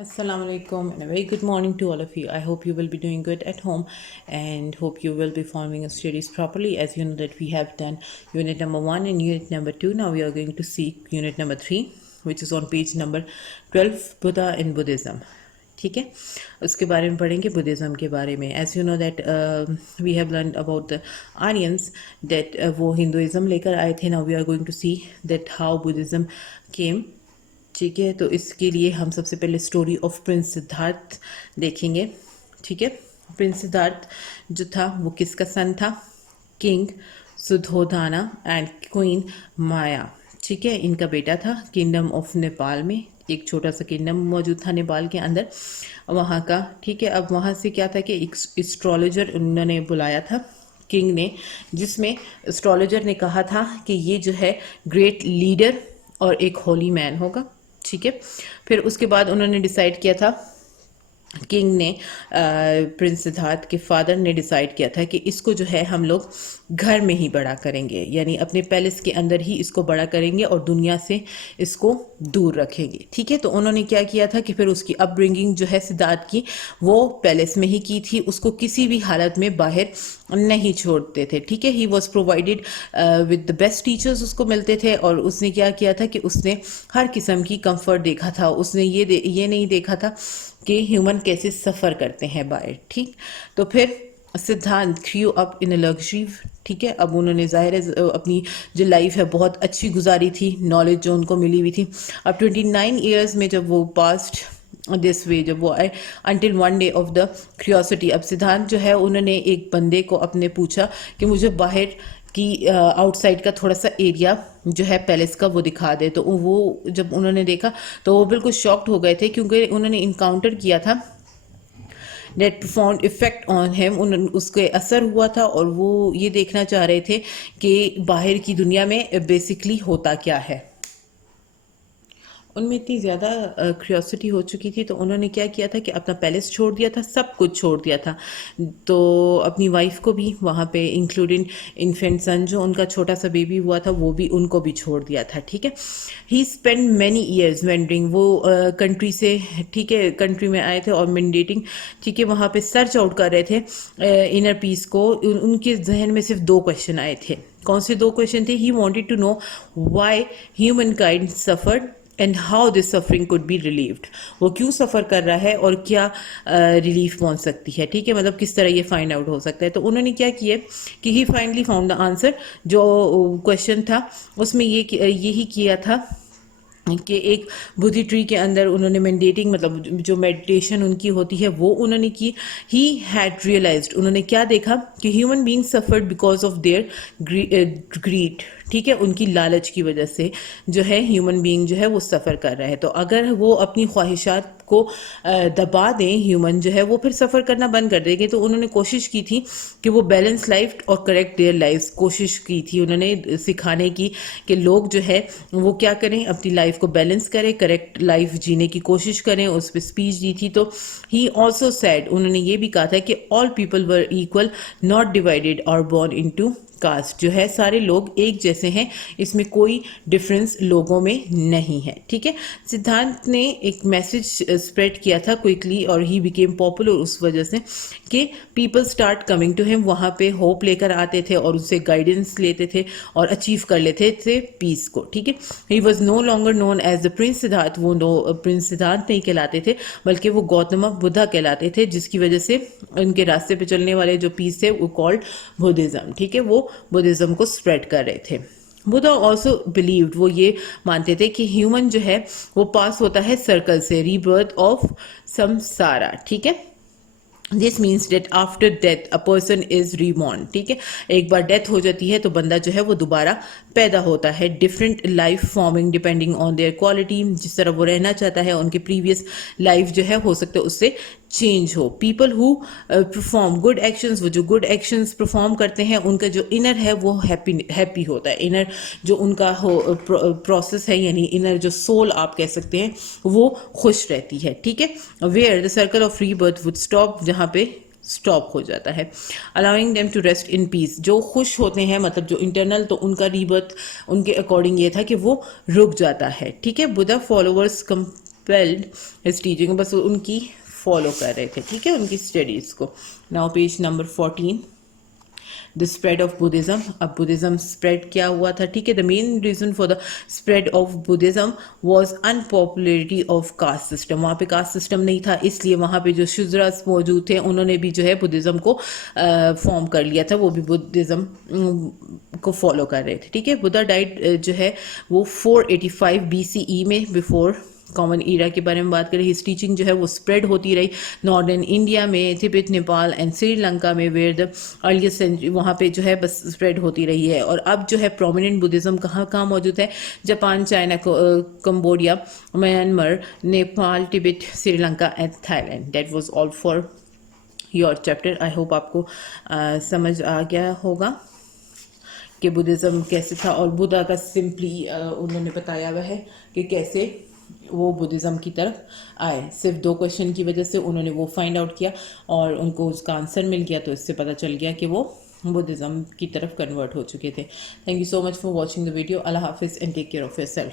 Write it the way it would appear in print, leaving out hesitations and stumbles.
Assalamu alaikum and a very good morning to all of you. I hope you will be doing good at home and hope you will be following our studies properly. As you know that we have done unit number 1 and unit number 2. Now we are going to see unit number 3, which is on page number 12, Buddha in Buddhism. ठीक है, उसके बारे में पढ़ेंगे, Buddhism के बारे में. As you know that we have learn about the Aryans that वो हिंदुज़म लेकर आए थे. Now we are going to see that how Buddhism came. ठीक है, तो इसके लिए हम सबसे पहले स्टोरी ऑफ प्रिंस सिद्धार्थ देखेंगे. ठीक है, प्रिंस सिद्धार्थ जो था वो किसका सन था? किंग सुधोधना एंड क्वीन माया. ठीक है, इनका बेटा था. किंगडम ऑफ नेपाल में एक छोटा सा किंगडम मौजूद था नेपाल के अंदर, वहाँ का. ठीक है, अब वहाँ से क्या था कि एक एस्ट्रोलॉजर उन्होंने बुलाया था किंग ने, जिसमें एस्ट्रोलॉजर ने कहा था कि ये जो है ग्रेट लीडर और एक होली मैन होगा. ठीक है, फिर उसके बाद उन्होंने डिसाइड किया था, किंग ने प्रिंस सिद्धार्थ के फादर ने डिसाइड किया था कि इसको जो है हम लोग घर में ही बड़ा करेंगे, यानी अपने पैलेस के अंदर ही इसको बड़ा करेंगे और दुनिया से इसको दूर रखेंगे. ठीक है, तो उन्होंने क्या किया था कि फिर उसकी अपब्रिंगिंग जो है सिद्धार्थ की वो पैलेस में ही की थी. उसको किसी भी हालत में बाहर नहीं छोड़ते थे. ठीक है, he was provided with the best teachers उसको मिलते थे, और उसने क्या किया था कि उसने हर किस्म की कंफर्ट देखा था. उसने ये नहीं देखा था कि ह्यूमन कैसे सफ़र करते हैं बाहर. ठीक, तो फिर सिद्धांत ग्रू अप इन लग्जरी. ठीक है, अब उन्होंने ज़ाहिर है अपनी जो लाइफ है बहुत अच्छी गुजारी थी, नॉलेज जो उनको मिली हुई थी. अब 29 ईयर्स में जब वो पास्ट दिस वे, जब वो आए until one day of the curiosity. अब सिद्धांत जो है उन्होंने एक बंदे को अपने पूछा कि मुझे बाहर कि आउटसाइड का थोड़ा सा एरिया जो है पैलेस का वो दिखा दे. तो वो जब उन्होंने देखा तो वो बिल्कुल शॉक्ड हो गए थे, क्योंकि उन्होंने इनकाउंटर किया था that profound effect on him. उसके असर हुआ था और वो ये देखना चाह रहे थे कि बाहर की दुनिया में बेसिकली होता क्या है. उनमें इतनी ज़्यादा क्यूरियोसिटी हो चुकी थी, तो उन्होंने क्या किया था कि अपना पैलेस छोड़ दिया था, सब कुछ छोड़ दिया था. तो अपनी वाइफ को भी वहाँ पे इंक्लूडिंग इन्फेंट सन जो उनका छोटा सा बेबी हुआ था वो भी उनको भी छोड़ दिया था. ठीक है, ही स्पेंड मैनी ईयर्स वेंडरिंग. वो कंट्री से, ठीक है, कंट्री में आए थे और मैंडेटिंग. ठीक है, वहाँ पे सर्च आउट कर रहे थे इनर पीस को. उनके जहन में सिर्फ 2 क्वेश्चन आए थे. कौन से 2 क्वेश्चन थे? He wanted to know why human kind suffered and how this suffering could be relieved. वो क्यों सफ़र कर रहा है और क्या रिलीफ पहुंच सकती है. ठीक है, मतलब किस तरह ये फाइंड आउट हो सकता है. तो उन्होंने क्या किया कि ही फाइनली फाउंड द आंसर. जो क्वेश्चन था उसमें यही किया था कि एक बुद्धि ट्री के अंदर उन्होंने मेडिटेटिंग, मतलब जो मेडिटेशन उनकी होती है वो उन्होंने की. ही हैड रियलाइज्ड, उन्होंने क्या देखा कि human being suffered because of their greed. ठीक है, उनकी लालच की वजह से जो है ह्यूमन बीइंग जो है वो सफ़र कर रहा है. तो अगर वो अपनी ख्वाहिशात को दबा दें, ह्यूमन जो है वो फिर सफ़र करना बंद कर देंगे. तो उन्होंने कोशिश की थी कि वो बैलेंस लाइफ और करेक्ट देयर लाइफ कोशिश की थी उन्होंने सिखाने की कि लोग जो है वो क्या करें, अपनी लाइफ को बैलेंस करें, करेक्ट लाइफ जीने की कोशिश करें. उस पर स्पीच दी थी. तो ही ऑल्सो सैड, उन्होंने ये भी कहा था कि all people were equal, not divided और बॉर्न इनटू कास्ट. जो है सारे लोग एक जैसे हैं, इसमें कोई डिफरेंस लोगों में नहीं है. ठीक है, सिद्धांत ने एक मैसेज स्प्रेड किया था क्विकली और ही बिकेम पॉपुलर उस वजह से कि people start coming to him. वहाँ पे होप लेकर आते थे और उससे गाइडेंस लेते थे और अचीव कर लेते थे पीस को. ठीक है, he was no longer known as the prince Siddhartha. वो प्रिंस सिद्धार्थ नहीं कहलाते थे बल्कि वो गौतम बुद्धा कहलाते थे, जिसकी वजह से उनके रास्ते पे चलने वाले जो पीस थे वो कॉल्ड बुद्धिज्म. ठीक है, वो बुद्धिज्म को स्प्रेड कर रहे थे. बुद्धा ऑल्सो बिलीव्ड, वो ये मानते थे कि ह्यूमन जो है वो पास होता है सर्कल से, रीबर्थ ऑफ संसारा. ठीक है, this means that after death a person is reborn. ठीक है, एक बार डेथ हो जाती है तो बंदा जो है वो दोबारा पैदा होता है. Different life forming depending on their quality. जिस तरह वो रहना चाहता है उनके प्रीवियस लाइफ जो है हो सकता है उससे चेंज हो. People who perform good actions, वो जो गुड एक्शंस परफॉर्म करते हैं उनका जो इनर है वो हैप्पी होता है. इनर जो उनका हो प्रोसेस है, यानी इनर जो सोल आप कह सकते हैं, वो खुश रहती है. ठीक है, where the circle of rebirth would stop, जहाँ पे स्टॉप हो जाता है. Allowing them to rest in peace, जो खुश होते हैं मतलब जो इंटरनल, तो उनका रीबर्थ उनके अकॉर्डिंग ये था कि वो रुक जाता है. ठीक है, Buddha followers expelled his teaching, बस उनकी फॉलो कर रहे थे, ठीक है, उनकी स्टडीज़ को। Now page number 14, the spread of Buddhism. अब बुद्धिज्म स्प्रेड क्या हुआ था, ठीक है। The main reason for the spread of Buddhism was unpopularity of caste system. वहाँ पे कास्ट सिस्टम नहीं था, इसलिए वहाँ पे जो शूद्रास मौजूद थे उन्होंने भी जो है बुद्धिज्म को फॉर्म कर लिया था, वो भी बुद्धिज्म को फॉलो कर रहे थे, ठीक है। बुद्धा डाइट जो है वो 485 BCE में, बिफोर कॉमन ईरा के बारे में बात करें। हिज टीचिंग जो है वो स्प्रेड होती रही नॉर्दर्न इंडिया में, तिब्बत, नेपाल एंड श्रीलंका में, वेयर द अर्लीस्ट सेंचुरी, वहाँ पे जो है बस स्प्रेड होती रही है। और अब जो है प्रोमिनेंट बुद्धिज्म कहाँ कहाँ मौजूद है, Japan, China, Cambodia, Myanmar, Nepal, Tibet, Sri Lanka and Thailand. That was all for your chapter. I hope आपको समझ आ गया होगा कि बुद्धिज़्म कैसे था, और बुद्धा का सिंपली उन्होंने बताया हुआ है कि कैसे वो बुद्धिज़्म की तरफ आए। सिर्फ 2 क्वेश्चन की वजह से उन्होंने वो फाइंड आउट किया और उनको उसका आंसर मिल गया, तो इससे पता चल गया कि वो बुद्धिज़्म की तरफ कन्वर्ट हो चुके थे। Thank you so much for watching the video. अल्लाह हाफिज़ and take care of your self.